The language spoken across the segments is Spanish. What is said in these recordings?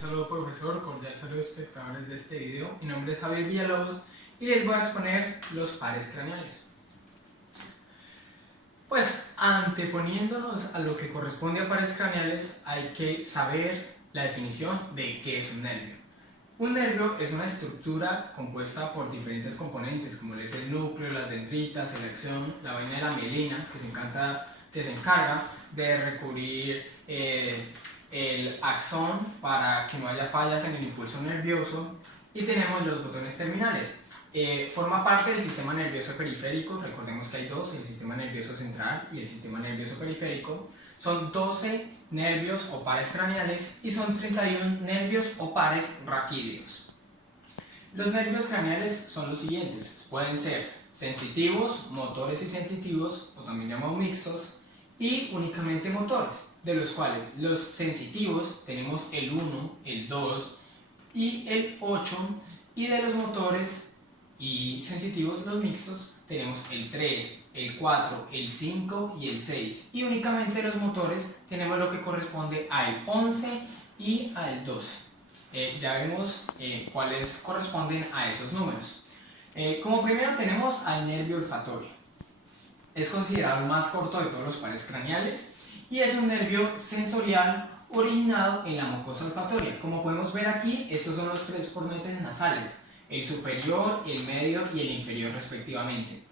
saludo profesor, cordial saludo espectadores de este video. Mi nombre es Javier Villalobos y les voy a exponer los pares craneales. Pues anteponiéndonos a lo que corresponde a pares craneales hay que saber la definición de qué es un nervio. Un nervio es una estructura compuesta por diferentes componentes como es el núcleo, las dendritas, el axón, la vaina de la mielina que se encarga de recubrir el axón para que no haya fallas en el impulso nervioso, y tenemos los botones terminales. Forma parte del sistema nervioso periférico. Recordemos que hay dos, el sistema nervioso central y el sistema nervioso periférico. Son 12 nervios o pares craneales y son 31 nervios o pares raquídeos. Los nervios craneales son los siguientes: pueden ser sensitivos, motores y sensitivos, o también llamados mixtos, y únicamente motores, de los cuales los sensitivos tenemos el 1, el 2 y el 8, y de los motores y sensitivos, los mixtos, tenemos el 3, el 4, el 5 y el 6, y únicamente los motores tenemos lo que corresponde al 11 y al 12. Ya vemos cuáles corresponden a esos números. Como primero tenemos al nervio olfatorio. Es considerado el más corto de todos los pares craneales y es un nervio sensorial originado en la mucosa olfatoria. Como podemos ver aquí, estos son los tres cornetes nasales: el superior, el medio y el inferior respectivamente.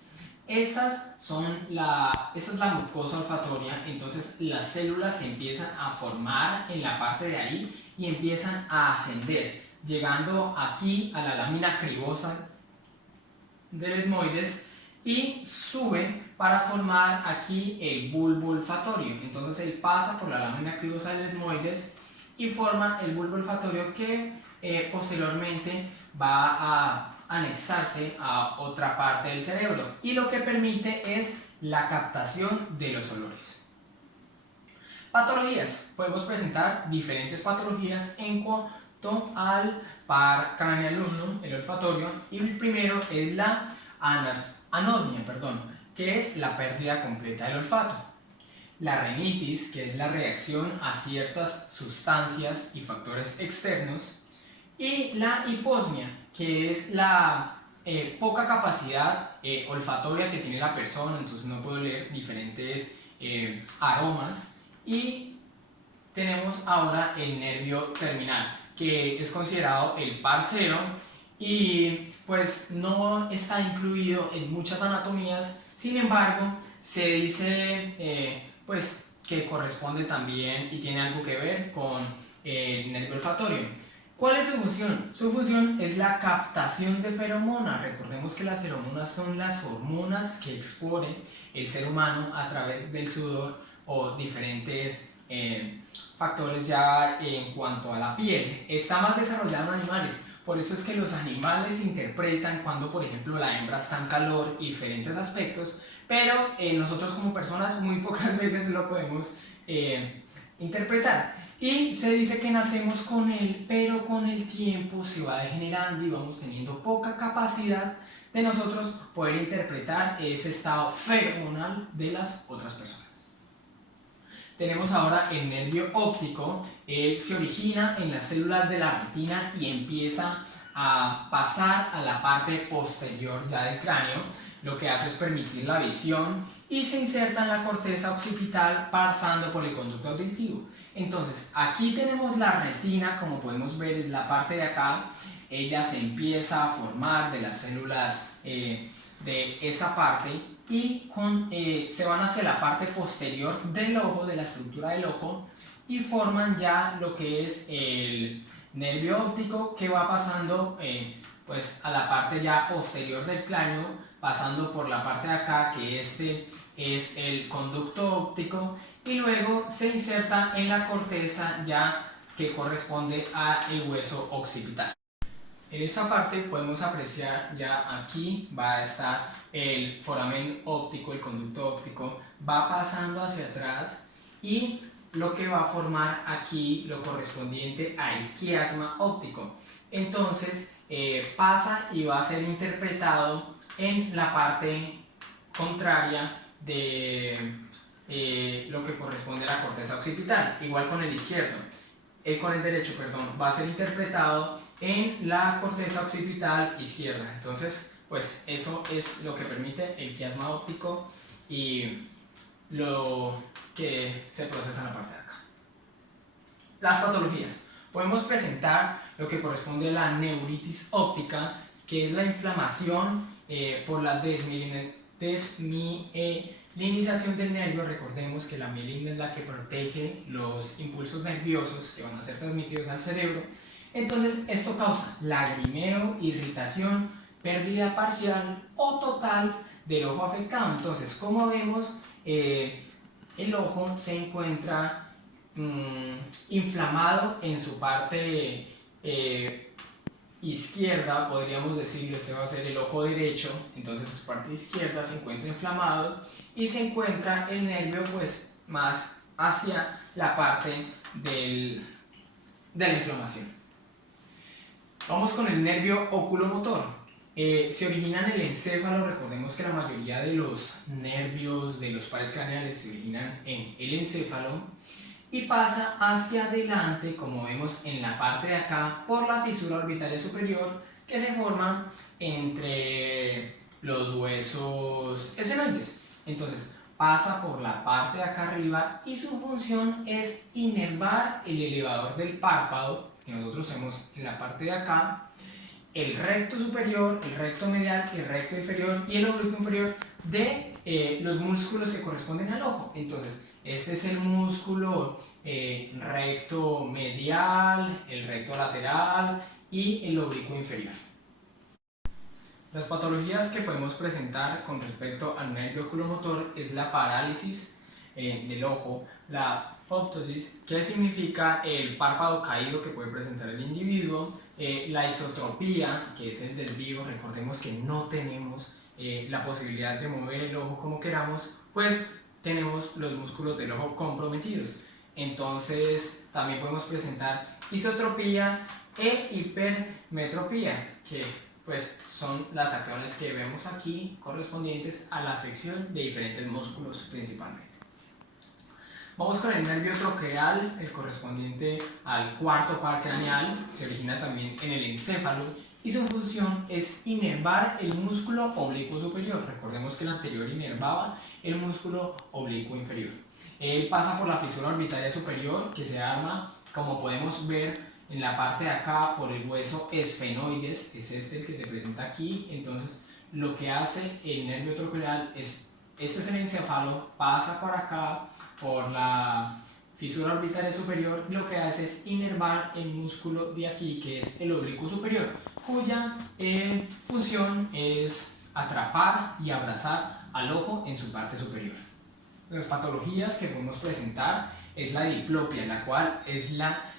Esta es la mucosa olfatoria. Entonces las células se empiezan a formar en la parte de ahí y empiezan a ascender, llegando aquí a la lámina cribosa del etmoides, y sube para formar aquí el bulbo olfatorio. Entonces él pasa por la lámina cribosa del etmoides y forma el bulbo olfatorio, que posteriormente va a anexarse a otra parte del cerebro, y lo que permite es la captación de los olores. Patologías. Podemos presentar diferentes patologías en cuanto al par craneal 1, el olfatorio, y el primero es la anosmia, que es la pérdida completa del olfato. La rinitis, que es la reacción a ciertas sustancias y factores externos. Y la hiposmia, que es la poca capacidad olfatoria que tiene la persona, entonces no puede oler diferentes aromas. Y tenemos ahora el nervio terminal, que es considerado el par 0 y pues no está incluido en muchas anatomías. Sin embargo, se dice pues que corresponde también y tiene algo que ver con el nervio olfatorio. ¿Cuál es su función? Su función es la captación de feromonas. Recordemos que las feromonas son las hormonas que expone el ser humano a través del sudor o diferentes factores ya en cuanto a la piel. Está más desarrollado en animales. Por eso es que los animales interpretan cuando, por ejemplo, la hembra está en calor y diferentes aspectos, pero nosotros como personas muy pocas veces lo podemos interpretar. Y se dice que nacemos con él, pero con el tiempo se va degenerando y vamos teniendo poca capacidad de nosotros poder interpretar ese estado feromonal de las otras personas. Tenemos ahora el nervio óptico. Se origina en las células de la retina y empieza a pasar a la parte posterior ya del cráneo. Lo que hace es permitir la visión y se inserta en la corteza occipital pasando por el conducto auditivo. Entonces aquí tenemos la retina, como podemos ver es la parte de acá. Ella se empieza a formar de las células de esa parte y se van hacia la parte posterior del ojo, de la estructura del ojo, y forman ya lo que es el nervio óptico, que va pasando pues a la parte ya posterior del cráneo, pasando por la parte de acá, que este es el conducto óptico, y luego se inserta en la corteza ya que corresponde al hueso occipital. En esta parte podemos apreciar, ya aquí va a estar el foramen óptico, el conducto óptico, va pasando hacia atrás, y lo que va a formar aquí lo correspondiente al quiasma óptico. Entonces pasa y va a ser interpretado en la parte contraria de lo que corresponde a la corteza occipital, igual con el izquierdo. con el derecho, perdón, va a ser interpretado en la corteza occipital izquierda. Entonces, pues eso es lo que permite el quiasma óptico y lo que se procesa en la parte de acá. Las patologías. Podemos presentar lo que corresponde a la neuritis óptica, que es la inflamación por la desmielinización del nervio. Recordemos que la mielina es la que protege los impulsos nerviosos que van a ser transmitidos al cerebro. Entonces esto causa lagrimeo, irritación, pérdida parcial o total del ojo afectado. Entonces, como vemos, el ojo se encuentra inflamado en su parte izquierda, podríamos decirlo. Este va a ser el ojo derecho, entonces su parte izquierda se encuentra inflamado y se encuentra el nervio pues más hacia la parte de la inflamación. Vamos con el nervio oculomotor. Se origina en el encéfalo. Recordemos que la mayoría de los nervios de los pares craneales se originan en el encéfalo y pasa hacia adelante, como vemos en la parte de acá, por la fisura orbitaria superior que se forma entre los huesos esfenoides. Entonces pasa por la parte de acá arriba y su función es inervar el elevador del párpado, que nosotros vemos en la parte de acá, el recto superior, el recto medial, el recto inferior y el oblicuo inferior de los músculos que corresponden al ojo. Entonces, ese es el músculo recto medial, el recto lateral y el oblicuo inferior. Las patologías que podemos presentar con respecto al nervio oculomotor es la parálisis del ojo, la optosis, que significa el párpado caído que puede presentar el individuo, la isotropía, que es el desvío. Recordemos que no tenemos la posibilidad de mover el ojo como queramos, pues tenemos los músculos del ojo comprometidos. Entonces también podemos presentar isotropía e hipermetropía, que pues son las acciones que vemos aquí correspondientes a la afección de diferentes músculos principalmente. Vamos con el nervio troqueal, el correspondiente al cuarto par craneal. Se origina también en el encéfalo y su función es inervar el músculo oblicuo superior. Recordemos que el anterior inervaba el músculo oblicuo inferior. Él pasa por la fisura orbitaria superior, que se arma, como podemos ver en la parte de acá, por el hueso esfenoides. Es este el que se presenta aquí. Entonces lo que hace el nervio troqueal es, este es el encéfalo, pasa por acá, por la fisura orbitaria superior, y lo que hace es inervar el músculo de aquí, que es el oblicuo superior, cuya función es atrapar y abrazar al ojo en su parte superior. Las patologías que podemos presentar es la diplopia, la cual es la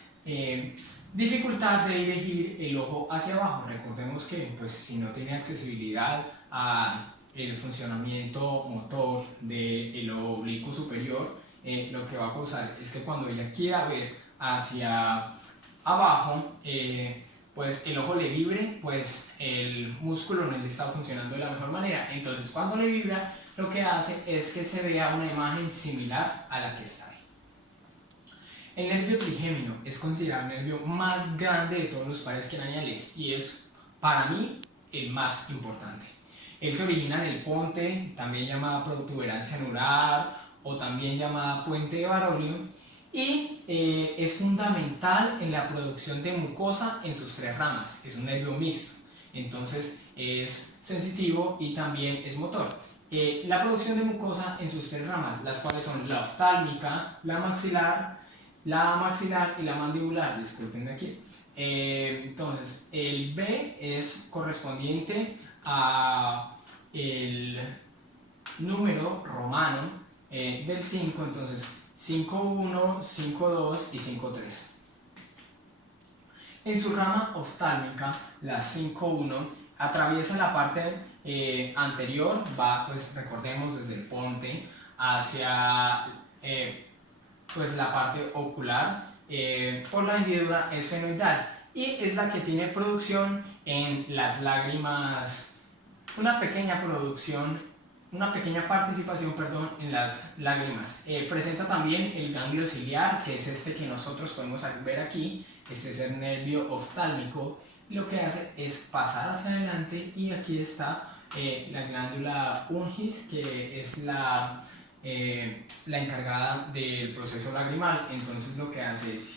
dificultad de dirigir el ojo hacia abajo. Recordemos que pues, si no tiene accesibilidad a el funcionamiento motor del oblicuo superior, lo que va a causar es que cuando ella quiera ver hacia abajo, pues el ojo le vibre, pues el músculo no le está funcionando de la mejor manera. Entonces cuando le vibra, lo que hace es que se vea una imagen similar a la que está ahí. El nervio trigémino es considerado el nervio más grande de todos los pares craneales y es para mí el más importante. Él se origina en el ponte, también llamada protuberancia anular o también llamada puente de Baroglio, y es fundamental en la producción de mucosa en sus tres ramas. Es un nervio mixto, entonces es sensitivo y también es motor. La producción de mucosa en sus tres ramas, las cuales son la oftálmica, la maxilar y la mandibular, disculpenme aquí. Entonces el B es correspondiente a el número romano del 5, entonces 5.1, 5.2 y 5.3. En su rama oftálmica, la 5.1 atraviesa la parte anterior, va, pues recordemos, desde el ponte hacia pues la parte ocular por la hendidura esfenoidal, y es la que tiene producción en las lágrimas, una pequeña producción una pequeña participación, perdón, en las lágrimas. Presenta también el ganglio ciliar, que es este que nosotros podemos ver aquí. Este es el nervio oftálmico. Lo que hace es pasar hacia adelante, y aquí está la glándula Pungis, que es la encargada del proceso lagrimal. Entonces lo que hace es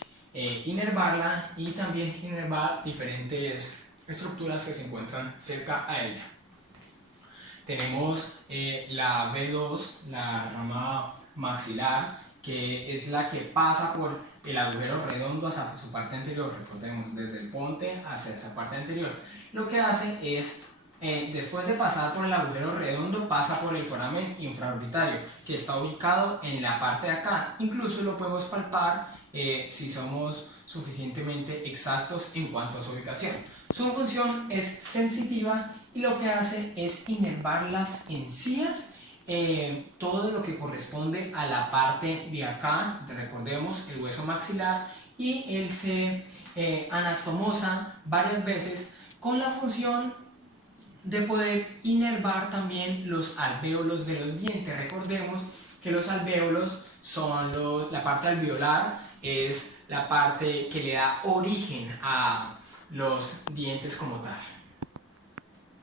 inervarla y también inervar diferentes estructuras que se encuentran cerca a ella. Tenemos la B2, la rama maxilar, que es la que pasa por el agujero redondo hacia su parte anterior. Recordemos, desde el ponte hacia esa parte anterior. Lo que hace es, después de pasar por el agujero redondo, pasa por el foramen infraorbitario, que está ubicado en la parte de acá. Incluso lo podemos palpar si somos suficientemente exactos en cuanto a su ubicación. Su función es sensitiva y lo que hace es inervar las encías, todo lo que corresponde a la parte de acá. Recordemos, el hueso maxilar, y él se anastomosa varias veces con la función de poder inervar también los alvéolos de los dientes. Recordemos que los alvéolos son la parte alveolar, es la parte que le da origen a los dientes como tal.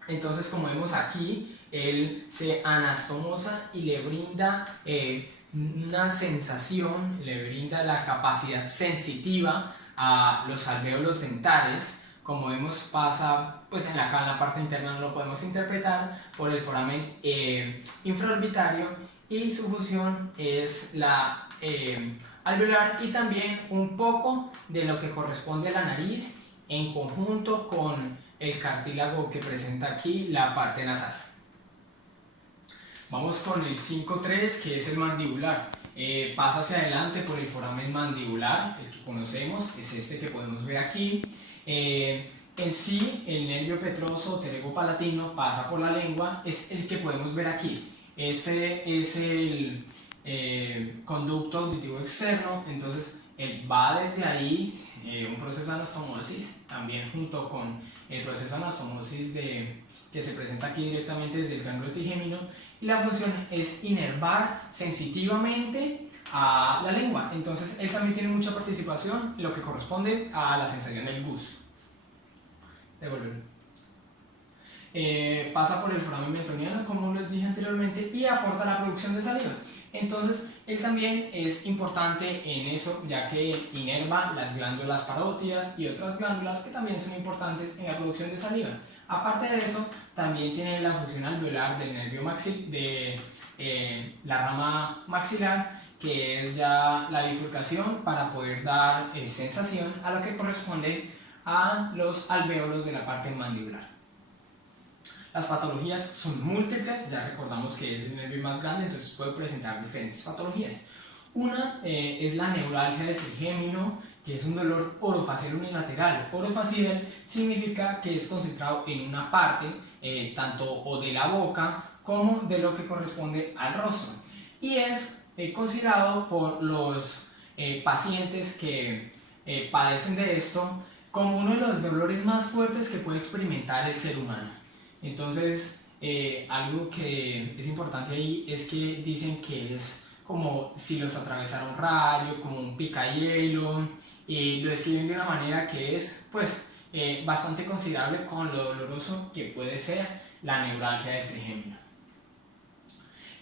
Entonces, como vemos aquí, él se anastomosa y le brinda una sensación, le brinda la capacidad sensitiva a los alvéolos dentales. Como vemos, pasa, pues acá en la parte interna no lo podemos interpretar, por el foramen infraorbitario, y su función es la alveolar, y también un poco de lo que corresponde a la nariz en conjunto con el cartílago que presenta aquí la parte nasal. Vamos con el 5.3, que es el mandibular. Pasa hacia adelante por el foramen mandibular, el que conocemos, es este que podemos ver aquí. En sí, el nervio petroso pterygopalatino pasa por la lengua, es el que podemos ver aquí. Este es el conducto auditivo externo. Entonces él va desde ahí, un proceso de anastomosis, también junto con el proceso de anastomosis que se presenta aquí directamente desde el ganglio trigémino, y la función es inervar sensitivamente a la lengua. Entonces él también tiene mucha participación en lo que corresponde a la sensación del gusto. Pasa por el foramen metoniano, como les dije anteriormente, y aporta la producción de saliva. Entonces él también es importante en eso, ya que inerva las glándulas parótidas y otras glándulas que también son importantes en la producción de saliva. Aparte de eso, también tiene la función alveolar del nervio de la rama maxilar, que es ya la bifurcación para poder dar sensación a lo que corresponde a los alvéolos de la parte mandibular. Las patologías son múltiples, ya recordamos que es el nervio más grande, entonces puede presentar diferentes patologías. Una es la neuralgia del trigémino, que es un dolor orofacial unilateral. Orofacial significa que es concentrado en una parte, tanto o de la boca como de lo que corresponde al rostro, y es considerado por los pacientes que padecen de esto como uno de los dolores más fuertes que puede experimentar el ser humano. Entonces, algo que es importante ahí es que dicen que es como si los atravesara un rayo, como un picahielo, y lo describen de una manera que es pues bastante considerable con lo doloroso que puede ser la neuralgia del trigémino.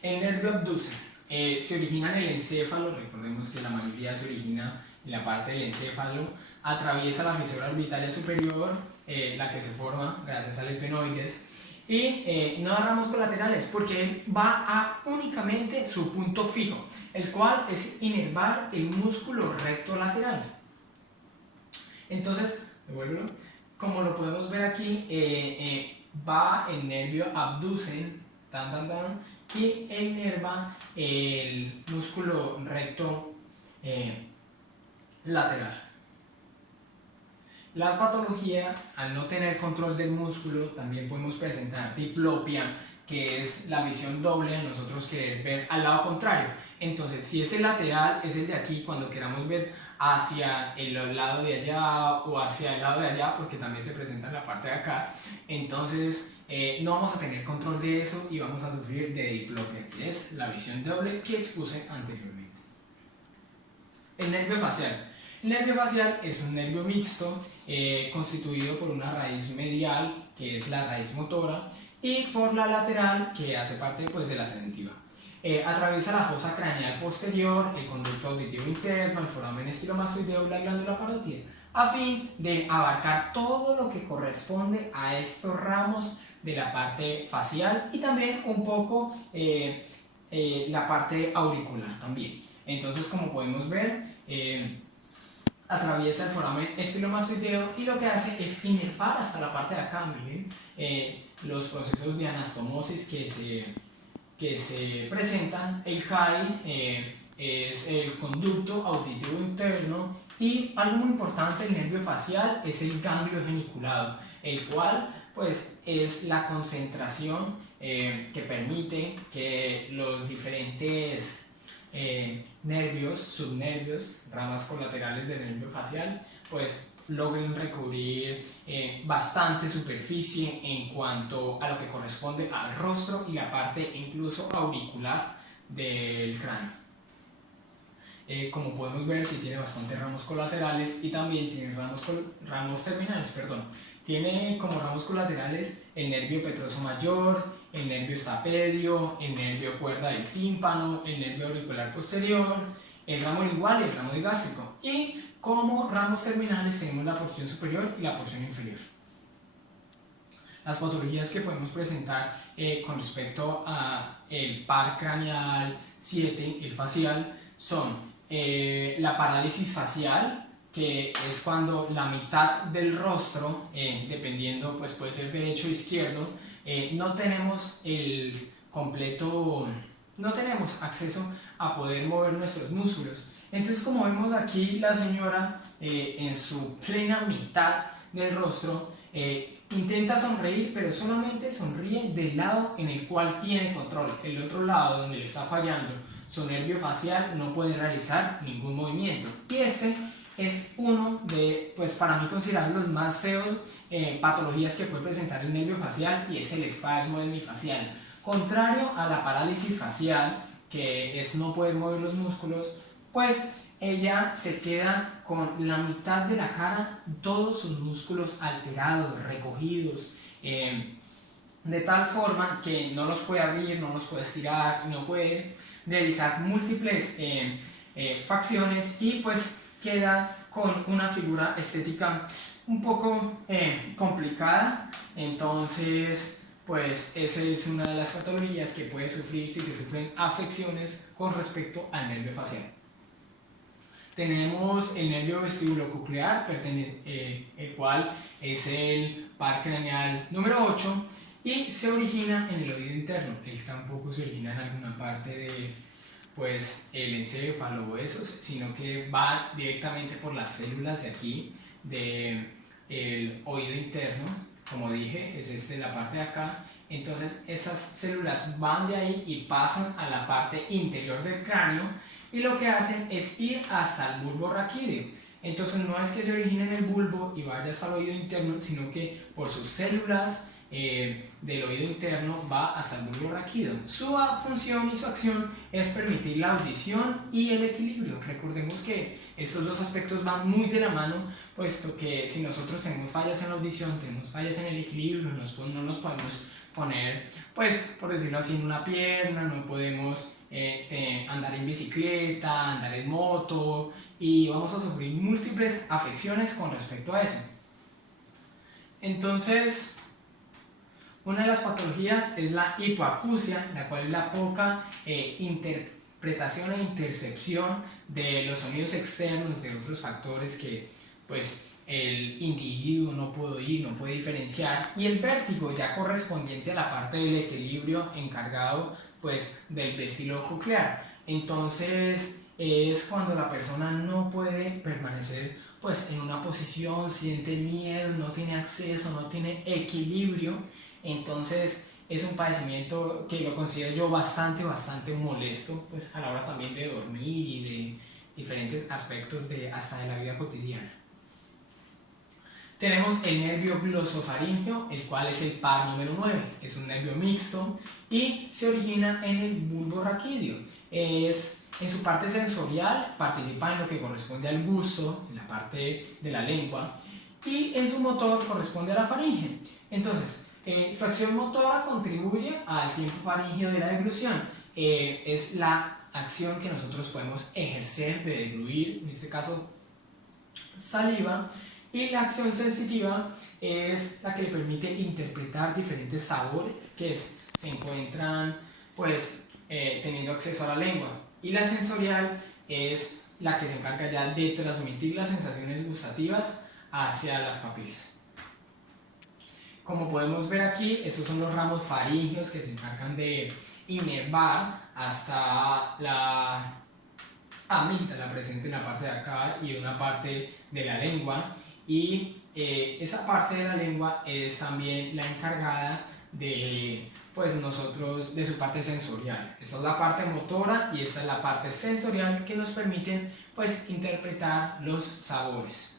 El nervio abducen se origina en el encéfalo. Recordemos que la mayoría se origina en la parte del encéfalo, atraviesa la fisura orbitaria superior, la que se forma gracias al esfenoides, y no da ramos colaterales porque él va a únicamente su punto fijo, el cual es inervar el músculo recto lateral. Entonces, como lo podemos ver aquí, va el nervio abducen, y inerva el músculo recto lateral. La patología, al no tener control del músculo, también podemos presentar diplopia, que es la visión doble, nosotros querer ver al lado contrario. Entonces, si es el lateral, es el de aquí, cuando queramos ver hacia el lado de allá o hacia el lado de allá, porque también se presenta en la parte de acá. Entonces no vamos a tener control de eso y vamos a sufrir de diplopia, que es la visión doble que expuse anteriormente. El nervio facial. El nervio facial es un nervio mixto constituido por una raíz medial, que es la raíz motora, y por la lateral, que hace parte pues, de la sensitiva. Atraviesa la fosa craneal posterior, el conducto auditivo interno, el foramen estilomastoideo y la glándula parótida, a fin de abarcar todo lo que corresponde a estos ramos de la parte facial y también un poco la parte auricular también. Entonces, como podemos ver, atraviesa el foramen estilomastoideo y lo que hace es inervar hasta la parte de acá, miren, los procesos de anastomosis que se presentan. El CAI es el conducto auditivo interno y algo muy importante del nervio facial es el ganglio geniculado, el cual pues es la concentración que permite que los diferentes nervios, subnervios, ramas colaterales del nervio facial, pues logren recubrir bastante superficie en cuanto a lo que corresponde al rostro y la parte incluso auricular del cráneo. Como podemos ver, sí tiene bastantes ramos colaterales y también tiene ramos terminales, perdón. Tiene como ramos colaterales el nervio petroso mayor, el nervio estapedio, el nervio cuerda del tímpano, el nervio auricular posterior, el ramo lingual y el ramo digástrico. Y como ramos terminales tenemos la porción superior y la porción inferior. Las patologías que podemos presentar con respecto a el par craneal 7, el facial, son la parálisis facial, que es cuando la mitad del rostro, dependiendo, pues puede ser derecho o izquierdo, no tenemos no tenemos acceso a poder mover nuestros músculos. Entonces, como vemos aquí, la señora en su plena mitad del rostro intenta sonreír, pero solamente sonríe del lado en el cual tiene control. El otro lado, donde le está fallando su nervio facial, no puede realizar ningún movimiento. Y ese es uno de, pues para mí, considerado los más feos patologías que puede presentar el nervio facial, y es el espasmo hemifacial. Contrario a la parálisis facial, que es no poder mover los músculos, pues ella se queda con la mitad de la cara, todos sus músculos alterados, recogidos, de tal forma que no los puede abrir, no los puede estirar, no puede realizar múltiples facciones y pues queda con una figura estética un poco complicada. Entonces, pues esa es una de las patologías que puede sufrir si se sufren afecciones con respecto al nervio facial. Tenemos el nervio vestibulococlear, el cual es el par craneal número 8 y se origina en el oído interno. Él tampoco se origina en alguna parte de pues, el encéfalo o esos, sino que va directamente por las células de aquí del oído interno. Como dije, es la parte de acá. Entonces esas células van de ahí y pasan a la parte interior del cráneo y lo que hacen es ir hasta el bulbo raquídeo. Entonces no es que se origine en el bulbo y vaya hasta el oído interno, sino que por sus células del oído interno va hasta el bulbo raquídeo. Su función y su acción es permitir la audición y el equilibrio. Recordemos que estos dos aspectos van muy de la mano, puesto que si nosotros tenemos fallas en la audición, tenemos fallas en el equilibrio, no nos podemos poner, pues por decirlo así, en una pierna, no podemos andar en bicicleta, andar en moto, y vamos a sufrir múltiples afecciones con respecto a eso. Entonces, una de las patologías es la hipoacusia, la cual es la poca interpretación e intercepción de los sonidos externos, de otros factores que pues el individuo no puede oír, no puede diferenciar, y el vértigo ya correspondiente a la parte del equilibrio encargado pues del vestíbulo coclear. Entonces es cuando la persona no puede permanecer pues en una posición, siente miedo, no tiene acceso, no tiene equilibrio. Entonces es un padecimiento que lo considero yo bastante molesto pues a la hora también de dormir y diferentes aspectos hasta de la vida cotidiana. Tenemos el nervio glosofaríngeo, el cual es el par número 9. Es un nervio mixto y se origina en el bulbo raquídeo. En su parte sensorial participa en lo que corresponde al gusto, en la parte de la lengua, y en su motor corresponde a la faringe. Entonces, su acción motora contribuye al tiempo faríngeo de la deglución. Es la acción que nosotros podemos ejercer de degluir, en este caso saliva, y la acción sensitiva es la que le permite interpretar diferentes sabores que se encuentran teniendo acceso a la lengua, y la sensorial es la que se encarga ya de transmitir las sensaciones gustativas hacia las papilas. Como podemos ver aquí, estos son los ramos faríngeos que se encargan de inervar hasta la amígdala presente en la parte de acá y una parte de la lengua, y esa parte de la lengua es también la encargada de de su parte sensorial. Esta es la parte motora y esta es la parte sensorial que nos permiten interpretar los sabores.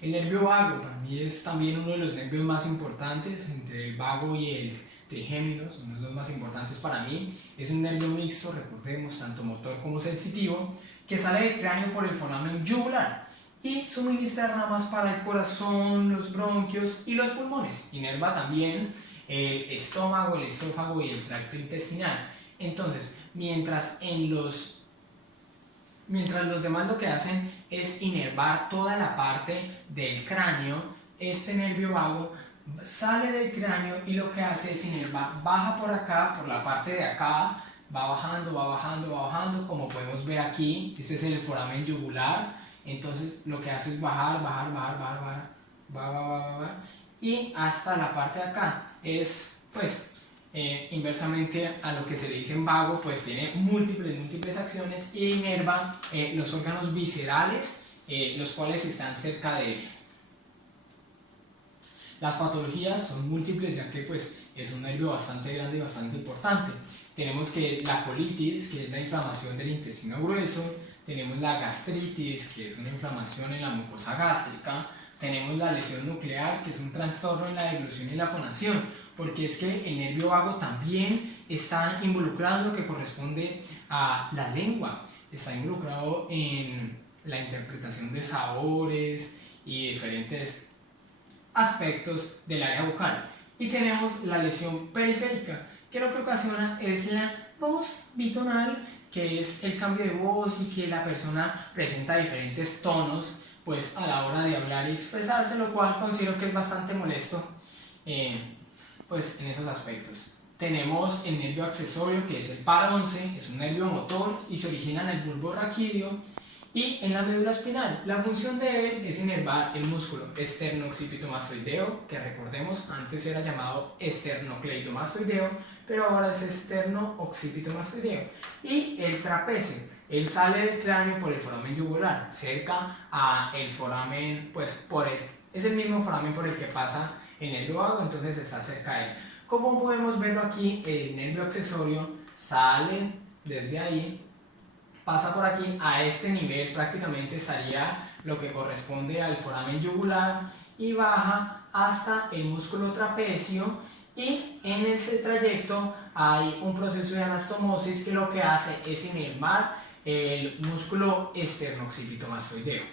El nervio vago para mí es también uno de los nervios más importantes. Entre el vago y el trigémino son los dos más importantes para mí. Es un nervio mixto, recordemos, tanto motor como sensitivo, que sale del cráneo por el foramen yugular y suministra ramas para el corazón, los bronquios y los pulmones. Inerva también el estómago, el esófago y el tracto intestinal. Entonces, mientras los demás lo que hacen es inervar toda la parte del cráneo, este nervio vago sale del cráneo y lo que hace es inervar, baja por acá, por la parte de acá, va bajando, va bajando, va bajando, como podemos ver aquí. Este es el foramen yugular. Entonces lo que hace es bajar, bajar, bajar, bajar, bajar, bajar, y hasta la parte de acá. Es inversamente a lo que se le dice en vago, tiene múltiples acciones y inerva los órganos viscerales, los cuales están cerca de él. Las patologías son múltiples, ya que es un nervio bastante grande y bastante importante. Tenemos que la colitis, que es la inflamación del intestino grueso. Tenemos la gastritis, que es una inflamación en la mucosa gástrica. Tenemos la lesión nuclear, que es un trastorno en la deglución y la fonación, porque es que el nervio vago también está involucrado en lo que corresponde a la lengua. Está involucrado en la interpretación de sabores y diferentes aspectos del área bucal. Y tenemos la lesión periférica, que lo que ocasiona es la voz bitonal, que es el cambio de voz y que la persona presenta diferentes tonos a la hora de hablar y expresarse, lo cual considero que es bastante molesto en esos aspectos. Tenemos el nervio accesorio, que es el par 11, es un nervio motor y se origina en el bulbo raquídeo y en la médula espinal. La función de él es inervar el músculo esternocipitomastoideo, que recordemos antes era llamado esternocleidomastoideo, pero ahora es esterno-occipitomastoideo, y el trapecio. Él sale del cráneo por el foramen yugular, cerca a el foramen, es el mismo foramen por el que pasa el nervio vago, entonces está cerca de él. Como podemos verlo aquí, el nervio accesorio sale desde ahí, pasa por aquí, a este nivel prácticamente estaría lo que corresponde al foramen yugular y baja hasta el músculo trapecio, y en ese trayecto hay un proceso de anastomosis que lo que hace es inervar el músculo esternocipitomastoideo.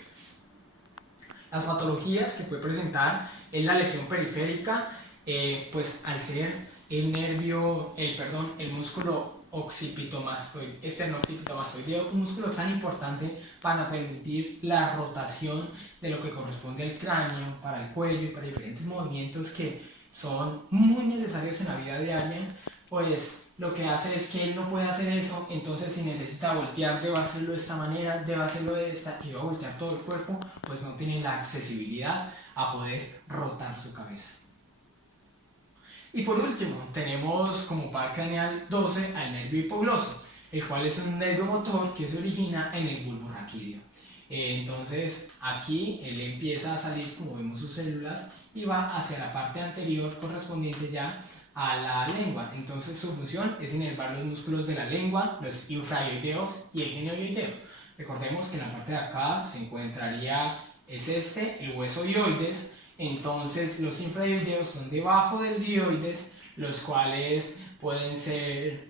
Las patologías que puede presentar es la lesión periférica, al ser el músculo esternocipitomastoideo, un músculo tan importante para permitir la rotación de lo que corresponde al cráneo, para el cuello y para diferentes movimientos que son muy necesarios en la vida diaria, lo que hace es que él no puede hacer eso. Entonces, si necesita voltear, debe hacerlo de esta manera, debe hacerlo de esta, y va a voltear todo el cuerpo, no tiene la accesibilidad a poder rotar su cabeza. Y por último, tenemos como par craneal 12 al nervio hipogloso, el cual es un nervio motor que se origina en el bulbo raquídeo. Entonces aquí él empieza a salir, como vemos, sus células y va hacia la parte anterior correspondiente ya a la lengua. Entonces su función es inervar los músculos de la lengua, los eufragioideos y el genioideo. Recordemos que en la parte de acá se encontraría, es el hueso dioides. Entonces los infragioideos son debajo del dioides, los cuales pueden ser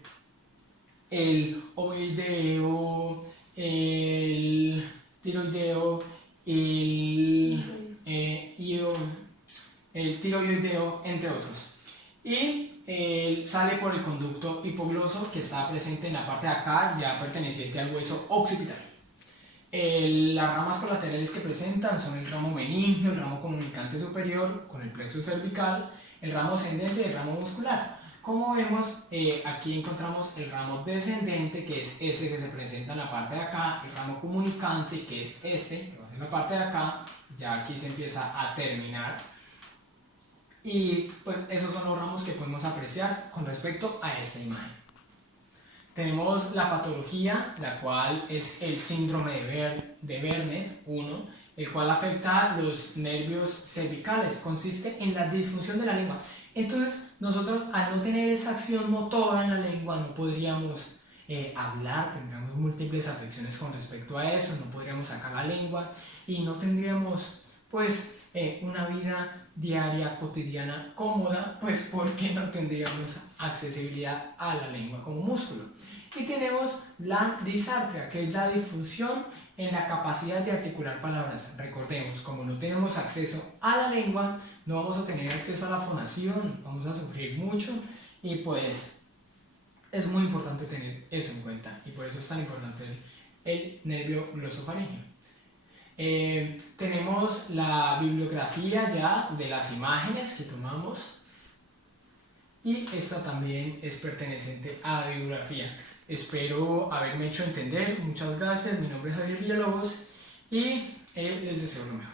el ovoideo, el tiroideo, el tiroideo, entre otros. Y sale por el conducto hipogloso que está presente en la parte de acá, ya perteneciente al hueso occipital. Las ramas colaterales que presentan son el ramo meningio, el ramo comunicante superior con el plexo cervical, el ramo ascendente y el ramo muscular. Como vemos, aquí encontramos el ramo descendente, que es este que se presenta en la parte de acá, el ramo comunicante, que es este, que va a ser la parte de acá, ya aquí se empieza a terminar. Y pues esos son los ramos que podemos apreciar con respecto a esta imagen. Tenemos la patología, la cual es el síndrome de Vernet 1, el cual afecta los nervios cervicales, consiste en la disfunción de la lengua. Entonces nosotros, al no tener esa acción motora en la lengua, no podríamos hablar, tendríamos múltiples afecciones con respecto a eso, no podríamos sacar la lengua y no tendríamos pues una vida diaria, cotidiana, cómoda, pues porque no tendríamos accesibilidad a la lengua como músculo. Y tenemos la disartria, que es la difusión en la capacidad de articular palabras. Recordemos, como no tenemos acceso a la lengua, no vamos a tener acceso a la fonación, vamos a sufrir mucho y pues es muy importante tener eso en cuenta y por eso es tan importante el nervio glosofaríngeo. Tenemos la bibliografía ya de las imágenes que tomamos y esta también es perteneciente a la bibliografía. Espero haberme hecho entender. Muchas gracias. Mi nombre es Javier Villalobos y les deseo lo mejor.